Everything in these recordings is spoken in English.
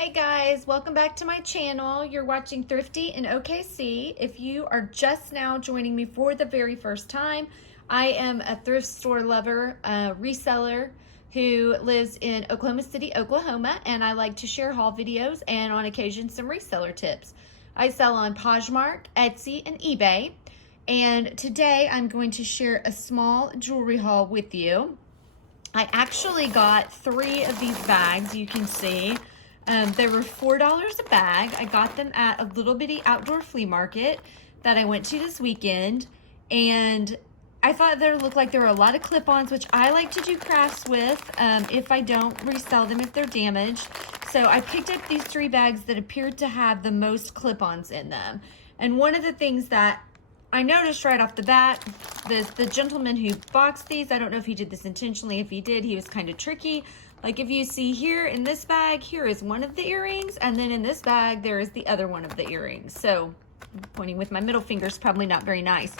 Hey guys, welcome back to my channel. You're watching Thrifty in OKC. If you are just now joining me for the very first time, I am a thrift store lover, reseller who lives in Oklahoma City, Oklahoma, and I like to share haul videos and on occasion some reseller tips. I sell on Poshmark, Etsy, and eBay, and today I'm going to share a small jewelry haul with you. I actually got 3 of these bags, you can see. They were $4 a bag. I got them at a little bitty outdoor flea market that I went to this weekend, and I thought there looked like there were a lot of clip-ons, which I like to do crafts with if I don't resell them if they're damaged. So I picked up these 3 bags that appeared to have the most clip-ons in them. And one of the things that I noticed right off the bat, the gentleman who boxed these, I don't know if he did this intentionally. If he did, he was kind of tricky. Like if you see here in this bag, here is one of the earrings, and then in this bag, there is the other one of the earrings. So I'm pointing with my middle finger is probably not very nice.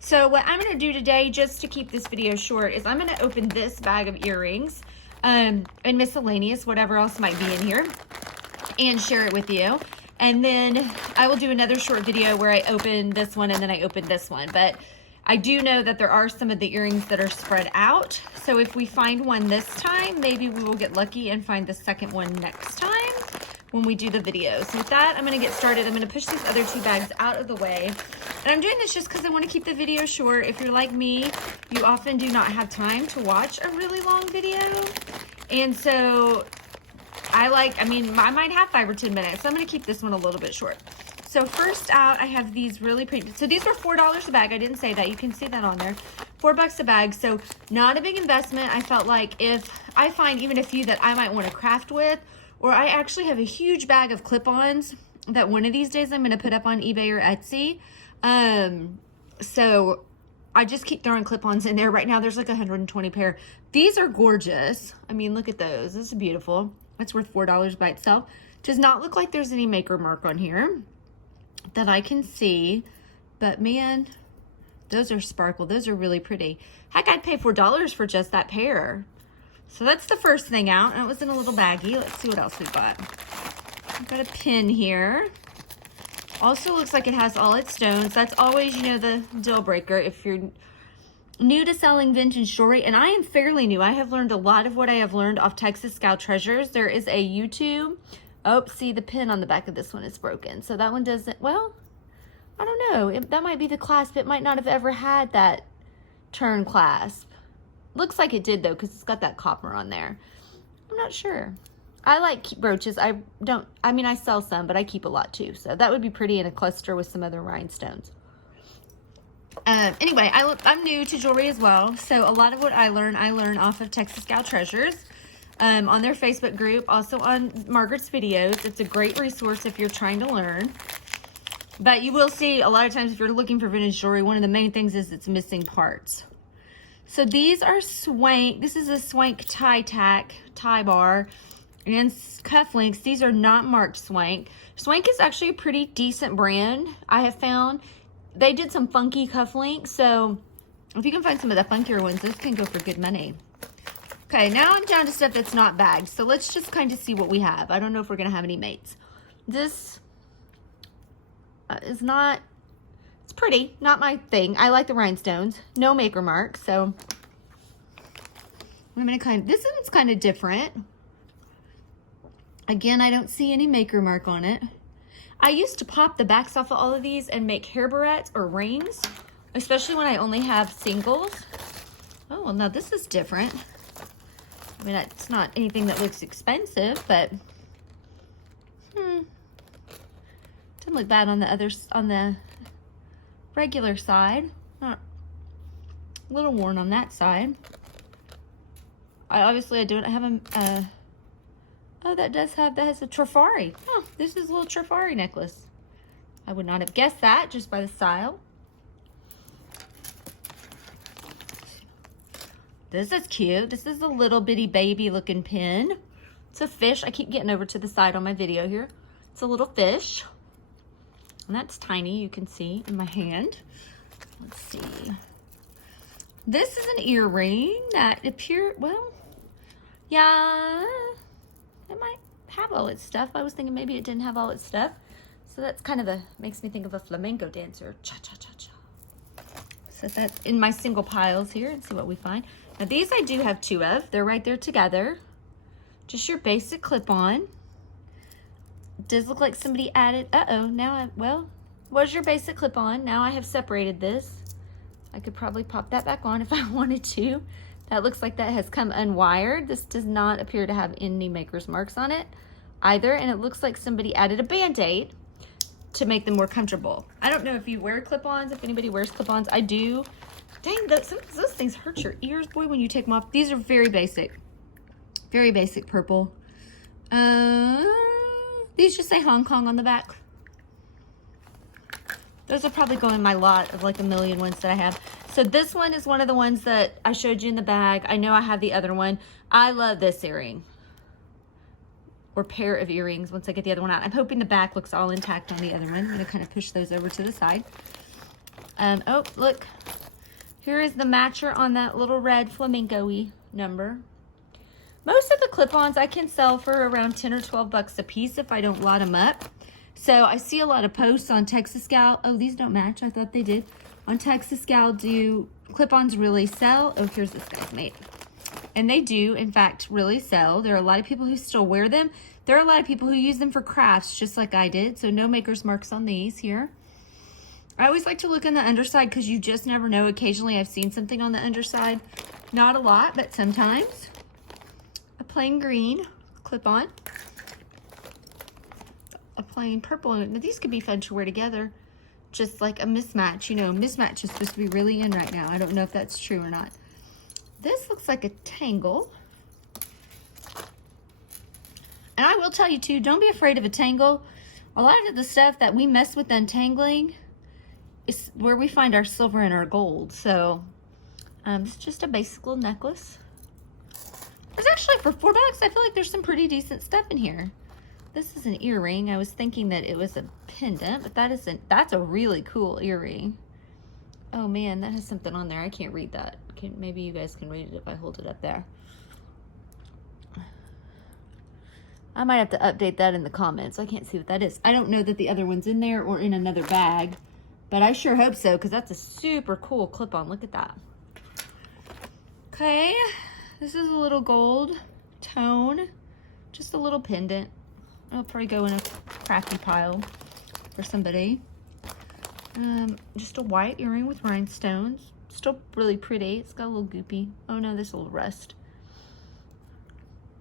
So what I'm gonna do today, just to keep this video short, is I'm gonna open this bag of earrings and miscellaneous, whatever else might be in here, and share it with you. And then I will do another short video where I open this one and then I open this one. But I do know that there are some of the earrings that are spread out. So if we find one this time, maybe we will get lucky and find the second one next time when we do the video. So with that, I'm gonna get started. I'm gonna push these other 2 bags out of the way. And I'm doing this just because I wanna keep the video short. If you're like me, you often do not have time to watch a really long video. And so I might have 5 or 10 minutes. So I'm gonna keep this one a little bit short. So first out, I have these really pretty, so these were $4 a bag. I didn't say that, you can see that on there. $4 a bag, so not a big investment. I felt like if I find even a few that I might want to craft with, or I actually have a huge bag of clip-ons that one of these days I'm gonna put up on eBay or Etsy. So I just keep throwing clip-ons in there. Right now there's like 120 pair. These are gorgeous. I mean, look at those, this is beautiful. That's worth $4 by itself. Does not look like there's any maker mark on here that I can see, but man, those are sparkle. Those are really pretty. Heck, I'd pay $4 for just that pair. So that's the first thing out, and it was in a little baggie. Let's see what else we've got. I've got a pin here. Also looks like it has all its stones. That's always, you know, the deal breaker if you're new to selling vintage jewelry, and I am fairly new. I have learned a lot of what I have learned off Texas Scout Treasures. There is a YouTube. Oh, see, the pin on the back of this one is broken. So that one doesn't, well, I don't know. That might be the clasp. It might not have ever had that turn clasp. Looks like it did, though, because it's got that copper on there. I'm not sure. I like brooches. I sell some, but I keep a lot, too. So that would be pretty in a cluster with some other rhinestones. Anyway, I'm new to jewelry as well. So a lot of what I learn off of Texas Scout Treasures. On their Facebook group, also on Margaret's videos. It's a great resource if you're trying to learn. But you will see a lot of times if you're looking for vintage jewelry, one of the main things is it's missing parts. So these are Swank. This is a Swank tie bar and cufflinks. These are not marked Swank. Swank is actually a pretty decent brand, I have found. They did some funky cufflinks, so if you can find some of the funkier ones, those can go for good money. Okay, now I'm down to stuff that's not bagged. So let's just kind of see what we have. I don't know if we're going to have any mates. This is not, it's pretty, not my thing. I like the rhinestones. No maker mark, so I'm going to this one's kind of different. Again, I don't see any maker mark on it. I used to pop the backs off of all of these and make hair barrettes or rings, especially when I only have singles. Oh, well, now this is different. I mean, it's not anything that looks expensive, but doesn't look bad on the regular side. Not a little worn on that side. I don't have a. Oh, that has a Trifari. Oh, this is a little Trifari necklace. I would not have guessed that just by the style. This is cute. This is a little bitty baby looking pin. It's a fish. I keep getting over to the side on my video here. It's a little fish. And that's tiny, you can see in my hand. Let's see. This is an earring that appeared, well, yeah, it might have have all its stuff. I was thinking maybe it didn't have all its stuff. So that's kind of makes me think of a flamenco dancer. Cha-cha-cha-cha. Set that in my single piles here and see what we find. Now these I do have 2 of. They're right there together. Just your basic clip-on. It does look like somebody added, well, was your basic clip-on. Now I have separated this. I could probably pop that back on if I wanted to. That looks like that has come unwired. This does not appear to have any maker's marks on it either, and it looks like somebody added a Band-Aid to make them more comfortable. I don't know if you wear clip-ons, if anybody wears clip-ons. I do. Dang, those things hurt your ears, boy, when you take them off. These are very basic purple. These just say Hong Kong on the back. Those will probably go in my lot of like a million ones that I have. So this one is one of the ones that I showed you in the bag. I know I have the other one. I love this earring. Or pair of earrings once I get the other one out. I'm hoping the back looks all intact on the other one. I'm going to kind of push those over to the side. Oh, look. Here is the matcher on that little red flamenco-y number. Most of the clip-ons I can sell for around 10 or 12 bucks a piece if I don't lot them up. So I see a lot of posts on Texas Gal. Oh, these don't match. I thought they did. On Texas Gal, do clip-ons really sell? Oh, here's this guy's mate. And they do, in fact, really sell. There are a lot of people who still wear them. There are a lot of people who use them for crafts, just like I did. So no maker's marks on these here. I always like to look on the underside because you just never know. Occasionally I've seen something on the underside. Not a lot, but sometimes. A plain green clip-on. A plain purple. Now these could be fun to wear together. Just like a mismatch. You know, mismatch is supposed to be really in right now. I don't know if that's true or not. This looks like a tangle. And I will tell you too, don't be afraid of a tangle. A lot of the stuff that we mess with untangling is where we find our silver and our gold. So it's just a basic little necklace. It's actually for $4. I feel like there's some pretty decent stuff in here. This is an earring. I was thinking that it was a pendant, but that's a really cool earring. Oh man, that has something on there. I can't read that. Maybe you guys can read it if I hold it up there. I might have to update that in the comments. I can't see what that is. I don't know that the other one's in there or in another bag, but I sure hope so because that's a super cool clip-on. Look at that. Okay, this is a little gold tone, just a little pendant. It'll probably go in a crafty pile for somebody. Just a white earring with rhinestones. Still really pretty. It's got a little goopy. Oh no, this will rust.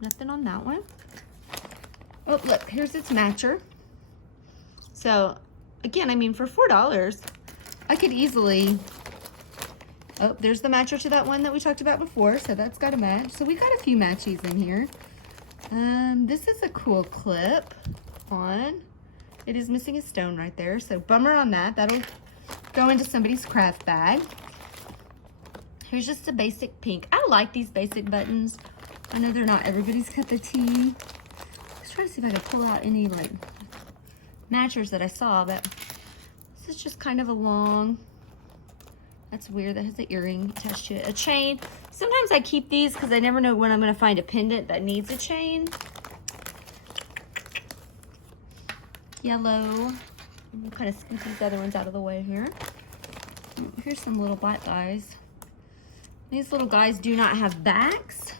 Nothing on that one. Oh, look, here's its matcher. So, again, I mean, for $4, I could easily... Oh, there's the matcher to that one that we talked about before, so that's got a match. So we got a few matchies in here. This is a cool clip on. It is missing a stone right there, so bummer on that. That'll go into somebody's craft bag. Here's just a basic pink. I like these basic buttons. I know they're not everybody's cup of tea. Let's try to see if I can pull out any like matchers that I saw, but this is just kind of a long, that's weird, that has an earring attached to it. A chain. Sometimes I keep these because I never know when I'm going to find a pendant that needs a chain. Yellow. We'll kind of scoot these other ones out of the way here. Here's some little black guys. These little guys do not have backs.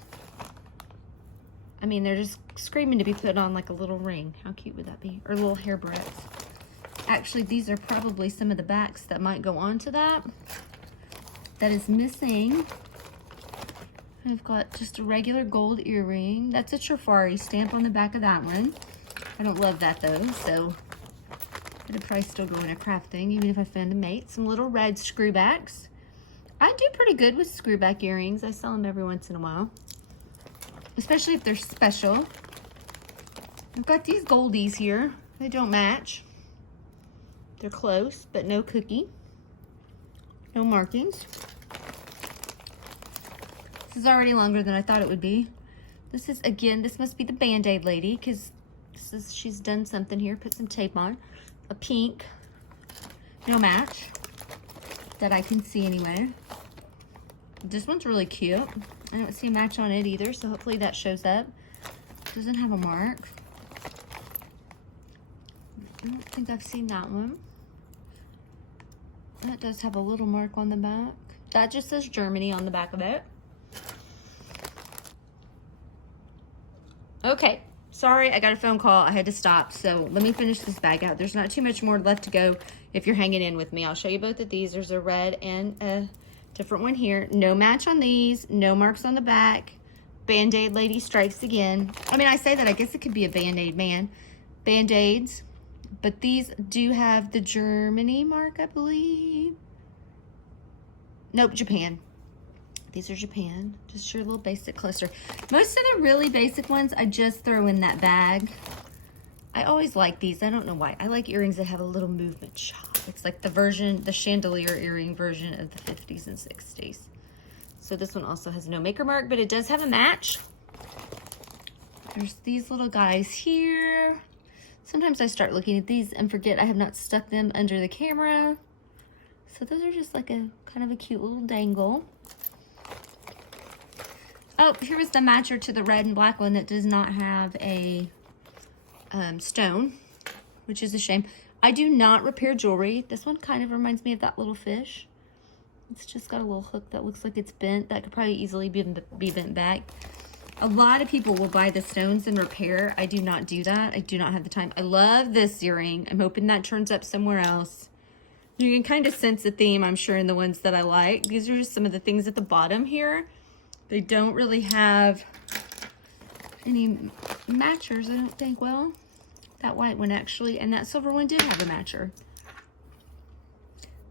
I mean, they're just screaming to be put on like a little ring. How cute would that be? Or little hair barrettes. Actually, these are probably some of the backs that might go onto that. That is missing. I've got just a regular gold earring. That's a Trifari stamp on the back of that one. I don't love that though, so it'd probably still go in a craft thing, even if I found a mate. Some little red screwbacks. I do pretty good with screwback earrings. I sell them every once in a while, especially if they're special. I've got these goldies here. They don't match. They're close, but no cookie. No markings. This is already longer than I thought it would be. This is, again, this must be the Band-Aid lady, because this is, she's done something here, put some tape on. A pink, no match, that I can see anyway. This one's really cute. I don't see a match on it either, so hopefully that shows up. Doesn't have a mark. I don't think I've seen that one. That does have a little mark on the back. That just says Germany on the back of it. Okay, sorry, I got a phone call. I had to stop, so let me finish this bag out. There's not too much more left to go if you're hanging in with me. I'll show you both of these. There's a red and a different one here. No match on these, no marks on the back. Band-Aid lady stripes again. I mean, I say that, I guess it could be a Band-Aid man. Band-Aids, but these do have the Germany mark, I believe. Nope, Japan. These are Japan, just your little basic cluster. Most of the really basic ones, I just throw in that bag. I always like these, I don't know why. I like earrings that have a little movement shop. It's like the version, the chandelier earring version of the 50s and 60s. So this one also has no maker mark, but it does have a match. There's these little guys here. Sometimes I start looking at these and forget I have not stuck them under the camera. So those are just like a kind of a cute little dangle. Oh, here was the matcher to the red and black one that does not have a stone, which is a shame. I do not repair jewelry. This one kind of reminds me of that little fish. It's just got a little hook that looks like it's bent. That could probably easily be bent back. A lot of people will buy the stones and repair. I do not do that. I do not have the time. I love this earring. I'm hoping that turns up somewhere else. You can kind of sense the theme, I'm sure, in the ones that I like. These are just some of the things at the bottom here. They don't really have any matchers, I don't think. Well, that white one actually, and that silver one did have a matcher.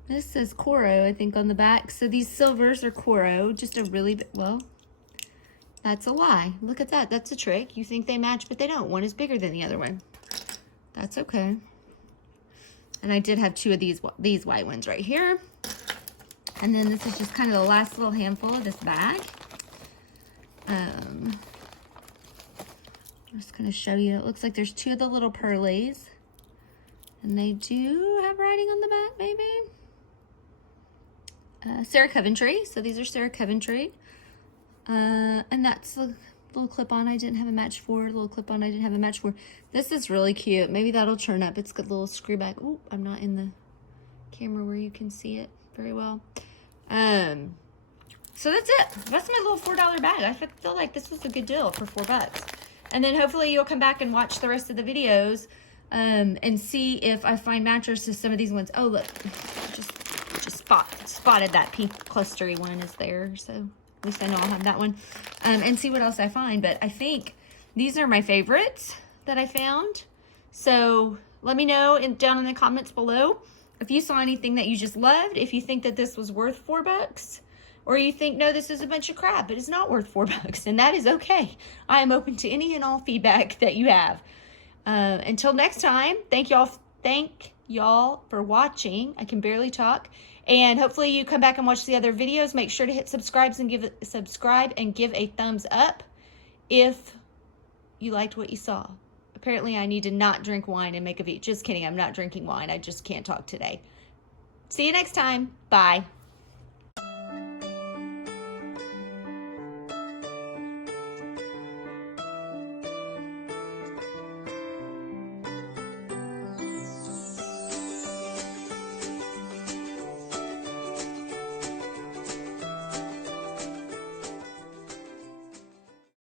This says Coro, I think, on the back. So these silvers are Coro, just a really, well, that's a lie. Look at that, that's a trick. You think they match, but they don't. One is bigger than the other one. That's okay. And I did have two of these white ones right here. And then this is just kind of the last little handful of this bag. I'm just going to show you. It looks like there's two of the little pearlies. And they do have writing on the back, maybe. Sarah Coventry. So these are Sarah Coventry. And that's a little clip-on I didn't have a match for. Little clip-on I didn't have a match for. This is really cute. Maybe that'll turn up. It's got a little screw back. Ooh, I'm not in the camera where you can see it very well. So that's it. That's my little $4 bag. I feel like this was a good deal for $4. And then hopefully you'll come back and watch the rest of the videos and see if I find matchers to some of these ones. Oh, look, just spotted that pink clustery one is there. So at least I know I'll have that one. And see what else I find. But I think these are my favorites that I found. So let me know down in the comments below if you saw anything that you just loved, if you think that this was worth $4. Or you think, no, this is a bunch of crap, but it's not worth $4, and that is okay. I am open to any and all feedback that you have. Until next time, thank y'all for watching. I can barely talk. And hopefully you come back and watch the other videos. Make sure to hit subscribe and give a thumbs up if you liked what you saw. Apparently I need to not drink wine and make a video. Just kidding, I'm not drinking wine. I just can't talk today. See you next time. Bye.